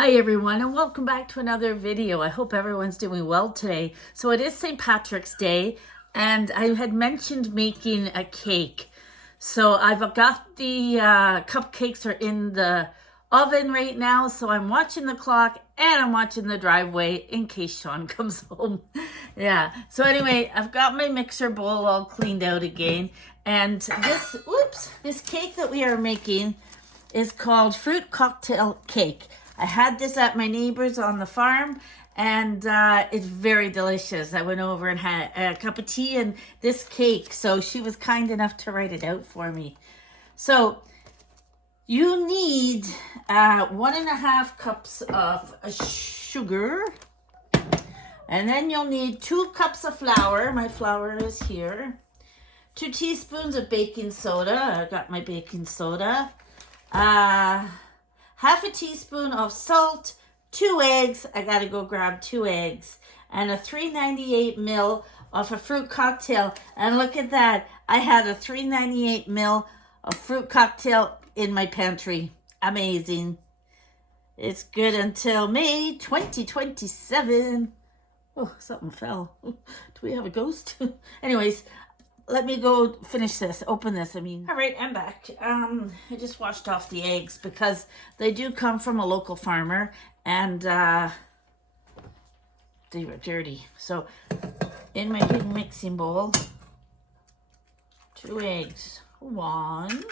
Hi everyone, and welcome back to another video. I hope everyone's doing well today. So it is St. Patrick's Day, and I had mentioned making a cake. So I've got the cupcakes are in the oven right now, so I'm watching the clock and I'm watching the driveway in case Shawn comes home. Yeah, so anyway, I've got my mixer bowl all cleaned out again, and this cake that we are making is called fruit cocktail cake. I had this at my neighbor's on the farm, and it's very delicious. I went over and had a cup of tea and this cake, so she was kind enough to write it out for me. So you need 1.5 cups of sugar, and then you'll need 2 cups of flour. My flour is here. 2 teaspoons of baking soda. I got my baking soda. Half a teaspoon of salt, 2 eggs. I gotta go grab 2 eggs, and a 398 ml of a fruit cocktail. And look at that, I had a 398 ml of fruit cocktail in my pantry. Amazing. It's good until May 2027. Oh, something fell. Do we have a ghost? Anyways, let me go finish this, open this, All right, I'm back. I just washed off the eggs because they do come from a local farmer, and they were dirty. So in my big mixing bowl, 2 eggs. 1,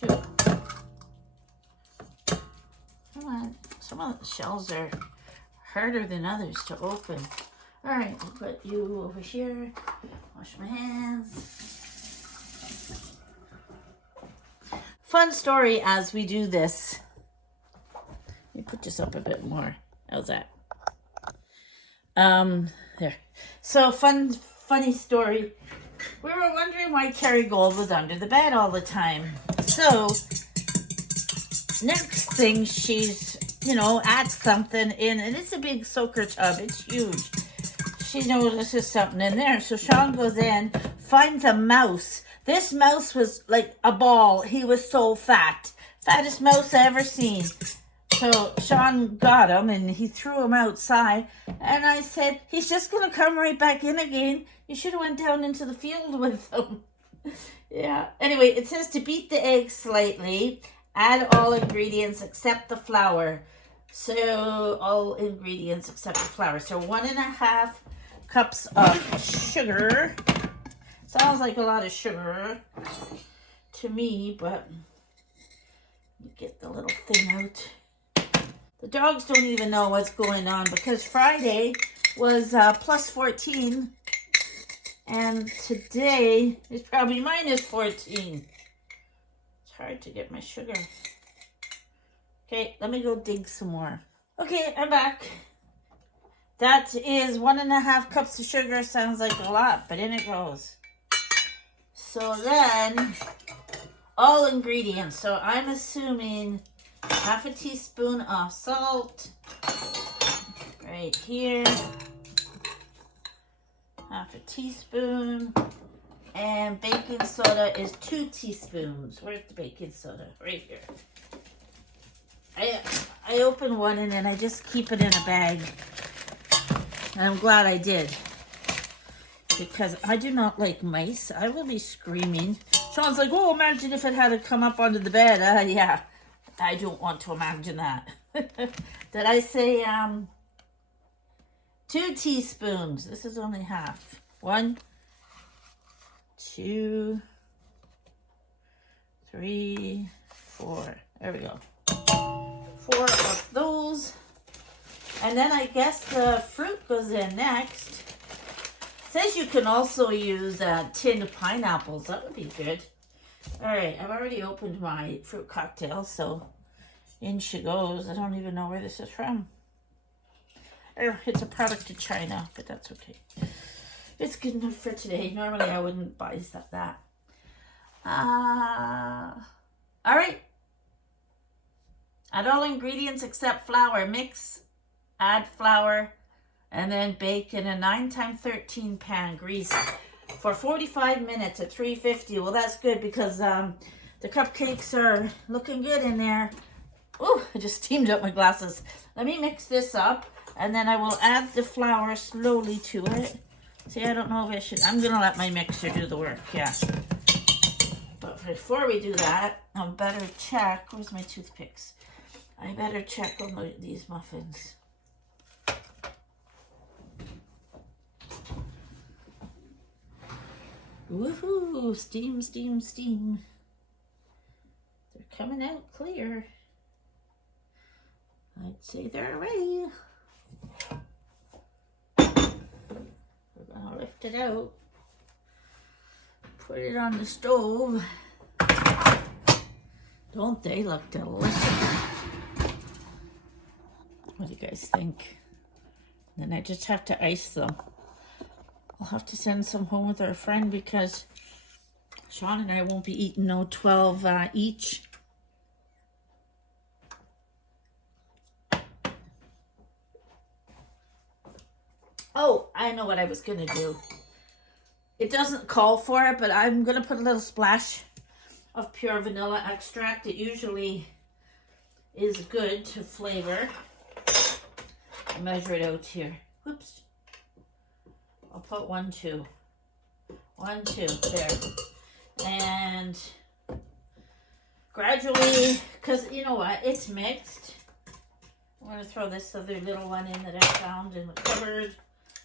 2. Come on, some of the shells are harder than others to open. All right, I'll put you over here. Wash my hands. Fun story as we do this. Let me put this up a bit more. How's that? There. So funny story. We were wondering why Kerrygold was under the bed all the time. So next thing she's, adds something in, and it's a big soaker tub. It's huge. She notices something in there. So Shawn goes in, finds a mouse. This mouse was like a ball. He was so fat. Fattest mouse I ever seen. So Shawn got him and he threw him outside. And I said, he's just going to come right back in again. You should have went down into the field with him. Yeah. Anyway, it says to beat the eggs slightly. Add all ingredients except the flour. So all ingredients except the flour. So 1.5 cups of sugar. Sounds like a lot of sugar to me, but you get the little thing out. The dogs don't even know what's going on because Friday was plus 14 and today is probably minus 14. It's hard to get my sugar. Okay, let me go dig some more. Okay, I'm back. That is 1.5 cups of sugar. Sounds like a lot, but in it goes. So then, all ingredients. So I'm assuming half a teaspoon of salt right here. Half a teaspoon. And baking soda is 2 teaspoons. Where's the baking soda? Right here. I open one and then I just keep it in a bag. And I'm glad I did, because I do not like mice. I will be screaming. Shawn's like, oh, imagine if it had to come up onto the bed. Yeah, I don't want to imagine that. Did I say 2 teaspoons? This is only half. 1, 2, 3, 4. There we go. 4 of those. And then I guess the fruit goes in next. It says you can also use tinned pineapples. That would be good. All right, I've already opened my fruit cocktail, so in she goes. I don't even know where this is from. It's a product of China, but that's okay. It's good enough for today. Normally I wouldn't buy that. All right. Add all ingredients except flour. Mix. Add flour, and then bake in a 9x13 pan grease for 45 minutes at 350. Well, that's good because the cupcakes are looking good in there. Oh, I just steamed up my glasses. Let me mix this up, and then I will add the flour slowly to it. See, I don't know if I should. I'm going to let my mixer do the work, yeah. But before we do that, I better check. Where's my toothpicks? I better check on these muffins. Woohoo! Steam, steam, steam. They're coming out clear. I'd say they're ready. We're gonna lift it out. Put it on the stove. Don't they look delicious? What do you guys think? Then I just have to ice them. I'll have to send some home with our friend because Shawn and I won't be eating no 12 each. Oh, I know what I was going to do. It doesn't call for it, but I'm going to put a little splash of pure vanilla extract. It usually is good to flavor. I'll measure it out here. Whoops. I'll put 1, 2. 1, 2, there. And gradually, because you know what, it's mixed. I'm going to throw this other little one in that I found in the cupboard.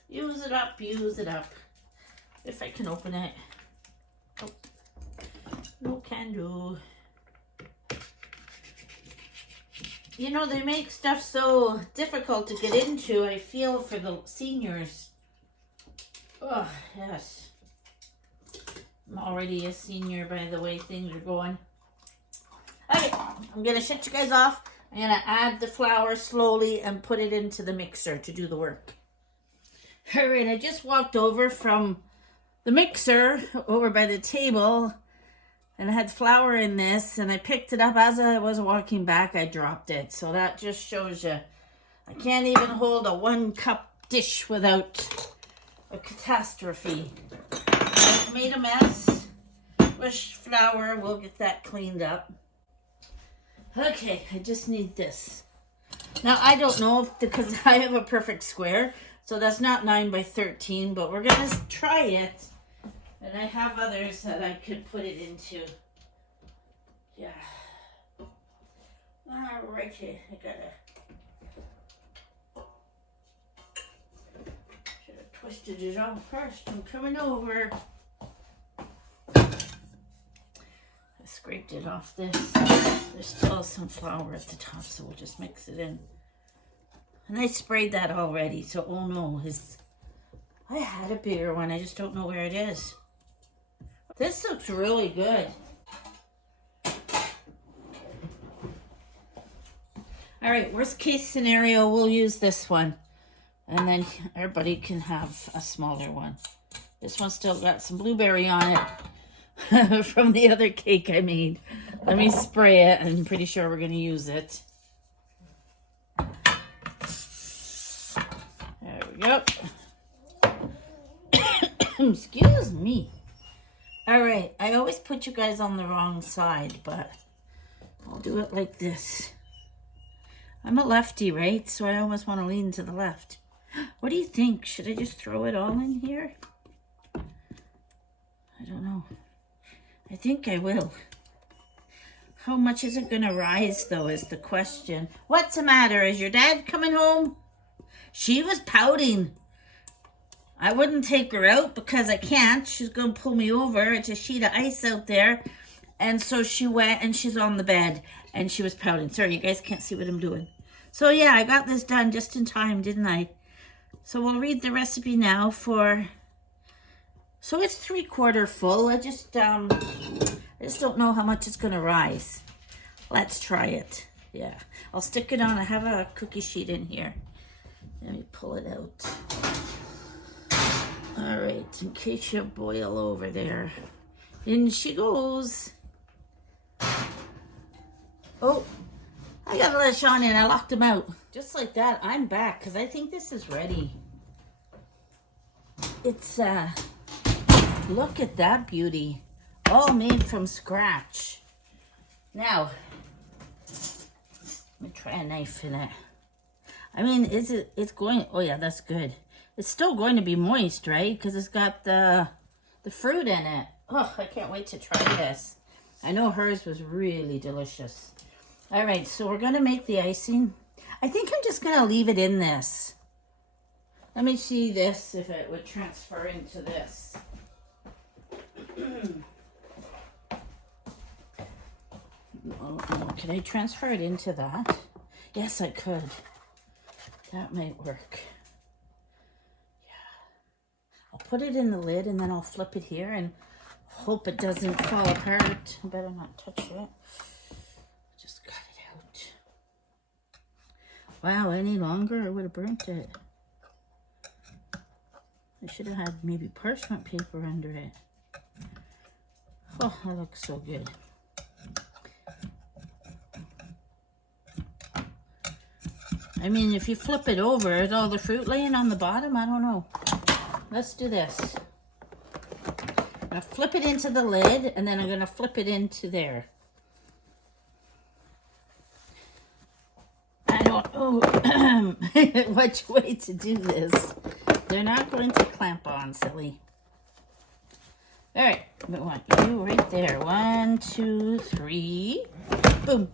Use it up, use it up. If I can open it. Oh, no can do. You know, they make stuff so difficult to get into. I feel for the seniors. Oh, yes. I'm already a senior by the way things are going. Okay, I'm going to shut you guys off. I'm going to add the flour slowly and put it into the mixer to do the work. All right, I just walked over from the mixer over by the table and I had flour in this and I picked it up. As I was walking back, I dropped it. So that just shows you I can't even hold a 1-cup dish without a catastrophe. I made a mess. Wish flour, we'll get that cleaned up. Okay, I just need this. Now, I don't know if, because I have a perfect square, so that's not 9 by 13, but we're going to try it. And I have others that I could put it into. Yeah. Alrighty, I gotta. Should have twisted it on first. I'm coming over. I scraped it off this. There's still some flour at the top, so we'll just mix it in. And I sprayed that already, so oh no, I had a bigger one, I just don't know where it is. This looks really good. All right, worst case scenario, we'll use this one. And then everybody can have a smaller one. This one's still got some blueberry on it from the other cake I made. Let me spray it. I'm pretty sure we're going to use it. There we go. Excuse me. All right, I always put you guys on the wrong side, but I'll do it like this. I'm a lefty, right? So I almost want to lean to the left. What do you think? Should I just throw it all in here? I don't know. I think I will. How much is it going to rise, though, is the question. What's the matter? Is your dad coming home? She was pouting. I wouldn't take her out because I can't. She's going to pull me over. It's a sheet of ice out there. And so she went and she's on the bed and she was pouting. Sorry, you guys can't see what I'm doing. So yeah, I got this done just in time, didn't I? So we'll read the recipe now for... So it's 3/4 full. I just don't know how much it's going to rise. Let's try it. Yeah, I'll stick it on. I have a cookie sheet in here. Let me pull it out. All right, in case you boil over there. In she goes. Oh, I gotta let Shawn in. I locked him out. Just like that, I'm back because I think this is ready. It's, look at that beauty. All made from scratch. Now, Let me try a knife in it. I mean, it's going, oh yeah, that's good. It's still going to be moist, right? Because it's got the fruit in it. Oh, I can't wait to try this. I know hers was really delicious. All right, so we're going to make the icing. I think I'm just going to leave it in this. Let me see this, if it would transfer into this. Oh, can I transfer it into that? Yes, I could. That might work. Yeah. I'll put it in the lid and then I'll flip it here and hope it doesn't fall apart. I better not touch it. Just cut it out. Wow, any longer I would have burnt it. I should have had maybe parchment paper under it. Oh, that looks so good. I mean, if you flip it over, is all the fruit laying on the bottom? I don't know. Let's do this. I'm going to flip it into the lid, and then I'm going to flip it into there. I don't know which way to do this. They're not going to clamp on, silly. All right, we want you right there. 1, 2, 3. Boom.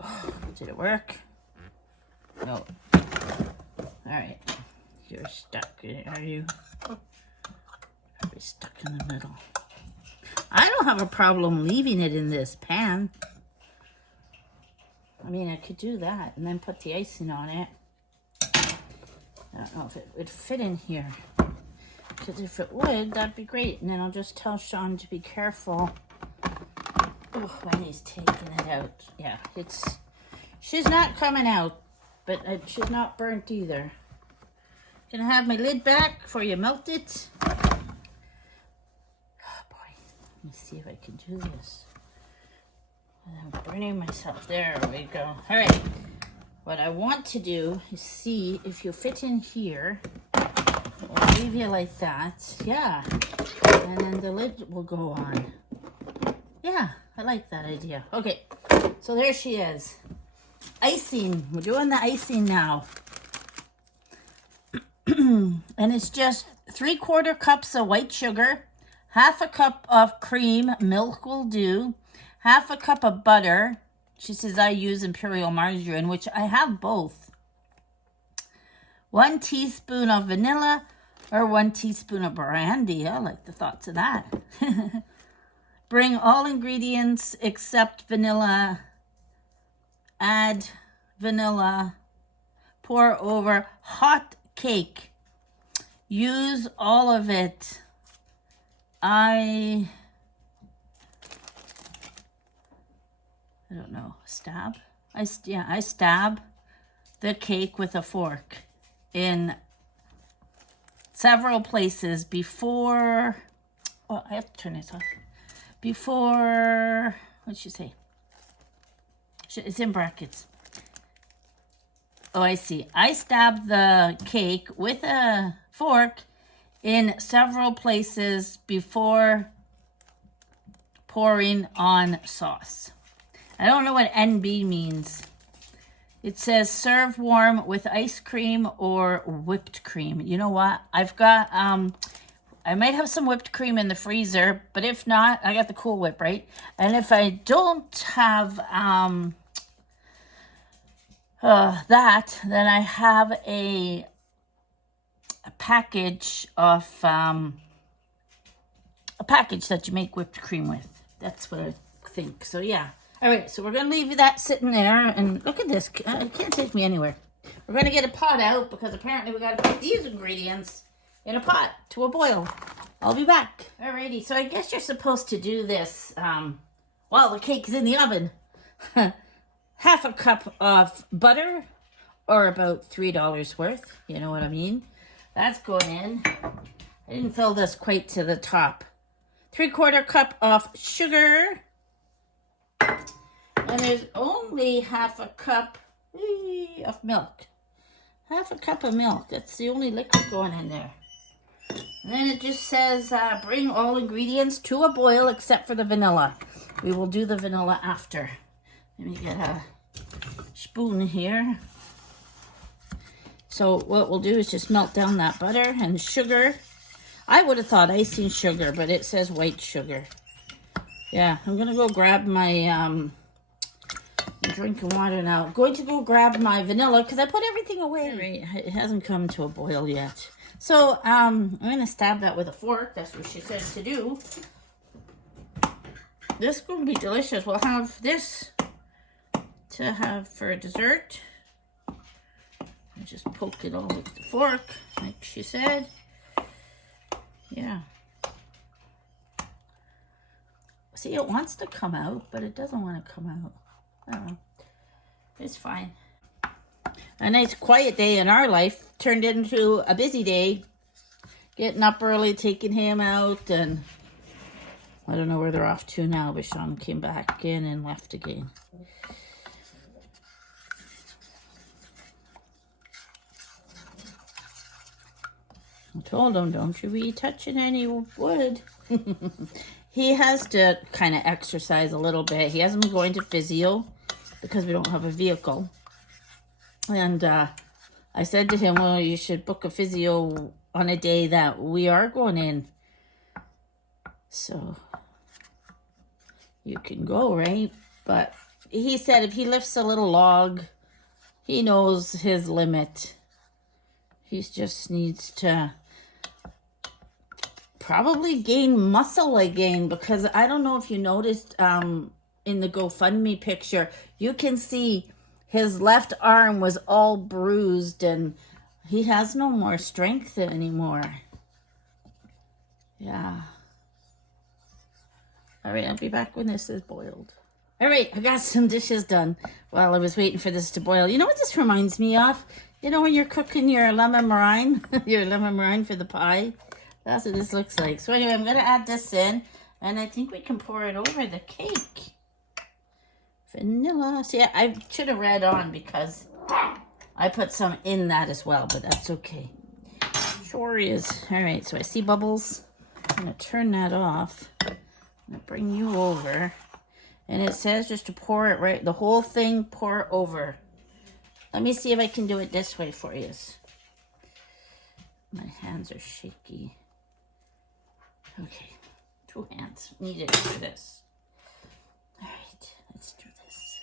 Oh, did it work? No. All right. You're stuck. Are you? Probably stuck in the middle. I don't have a problem leaving it in this pan. I mean, I could do that and then put the icing on it. I don't know if it would fit in here. Because if it would, that'd be great. And then I'll just tell Shawn to be careful. Oh, when he's taking it out. Yeah, she's not coming out. But she's not burnt either. Gonna have my lid back before you melt it. Oh boy, let me see if I can do this. I'm burning myself. There we go. All right. What I want to do is see if you fit in here. I'll leave you like that. Yeah. And then the lid will go on. Yeah, I like that idea. Okay, so there she is. Icing. We're doing the icing now. And it's just 3/4 cups of white sugar, 1/2 cup of cream, milk will do, 1/2 cup of butter. She says I use imperial margarine, which I have both. 1 teaspoon of vanilla or 1 teaspoon of brandy. I like the thoughts of that. Bring all ingredients except vanilla. Add vanilla. Pour over hot cake. Use all of it. I don't know. Stab? I stab the cake with a fork in several places before. Oh, I have to turn this off. Before. What'd she say? It's in brackets. Oh, I see. I stab the cake with a fork in several places before pouring on sauce. I don't know what NB means. It says serve warm with ice cream or whipped cream. You know what? I've got, I might have some whipped cream in the freezer, but if not, I got the Cool Whip, right? And if I don't have that, then I have a package of, a package that you make whipped cream with. That's what I think. So yeah. All right, so we're going to leave that sitting there, and look at this. It can't take me anywhere. We're going to get a pot out, because apparently we got to put these ingredients in a pot to a boil. I'll be back. Alrighty, so I guess you're supposed to do this while the cake's in the oven. 1/2 cup of butter, or about $3 worth. You know what I mean? That's going in. I didn't fill this quite to the top. 3/4 cup of sugar. And there's only 1/2 cup of milk. 1/2 cup of milk. That's the only liquid going in there. And then it just says, bring all ingredients to a boil except for the vanilla. We will do the vanilla after. Let me get a spoon here. So what we'll do is just melt down that butter and sugar. I would have thought icing sugar, but it says white sugar. Yeah, I'm gonna go grab my I'm drinking water now. Going to go grab my vanilla because I put everything away. Right, it hasn't come to a boil yet. So I'm gonna stab that with a fork. That's what she said to do. This is gonna be delicious. We'll have this to have for dessert. I just poke it all with the fork, like she said. Yeah. See, it wants to come out, but it doesn't want to come out. I don't know. It's fine. A nice quiet day in our life turned into a busy day. Getting up early, taking him out, and I don't know where they're off to now, but Shawn came back in and left again. I told him, don't you be touching any wood. He has to kind of exercise a little bit. He hasn't been going to physio because we don't have a vehicle. And I said to him, well, you should book a physio on a day that we are going in. So you can go, right? But he said if he lifts a little log, he knows his limit. He just needs to probably gain muscle again, because I don't know if you noticed in the GoFundMe picture, you can see his left arm was all bruised and he has no more strength anymore. Yeah. All right, I'll be back when this is boiled. All right, I got some dishes done while I was waiting for this to boil. You know what this reminds me of? You know when you're cooking your lemon meringue, your lemon meringue for the pie? That's what this looks like. So anyway, I'm going to add this in, and I think we can pour it over the cake. Vanilla. See, I should have read on because I put some in that as well, but that's okay. Sure is. All right, so I see bubbles. I'm going to turn that off. I'm going to bring you over. And it says just to pour it right, the whole thing, pour over. Let me see if I can do it this way for you. My hands are shaky. Okay, 2 hands needed for this. All right, let's do this.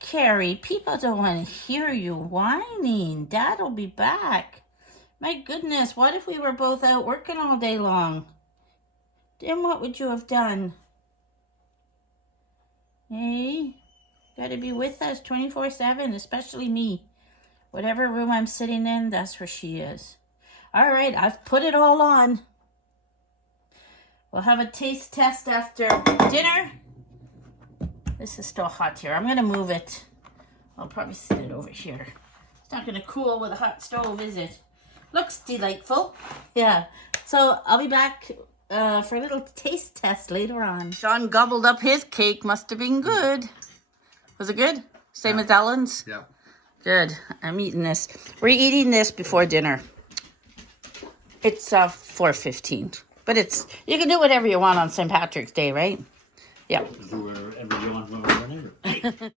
Carrie, people don't want to hear you whining. Dad'll be back. My goodness, what if we were both out working all day long? Then what would you have done? Hey, gotta be with us 24/7, especially me. Whatever room I'm sitting in, that's where she is. All right, I've put it all on. We'll have a taste test after dinner. This is still hot here. I'm going to move it. I'll probably sit it over here. It's not going to cool with a hot stove, is it? Looks delightful. Yeah. So I'll be back for a little taste test later on. Shawn gobbled up his cake. Must have been good. Was it good? Same as Ellen's? Yeah. Good. I'm eating this. We're eating this before dinner. It's 4:15. But it's, you can do whatever you want on St. Patrick's Day, right? Yeah. Do whatever you want whenever.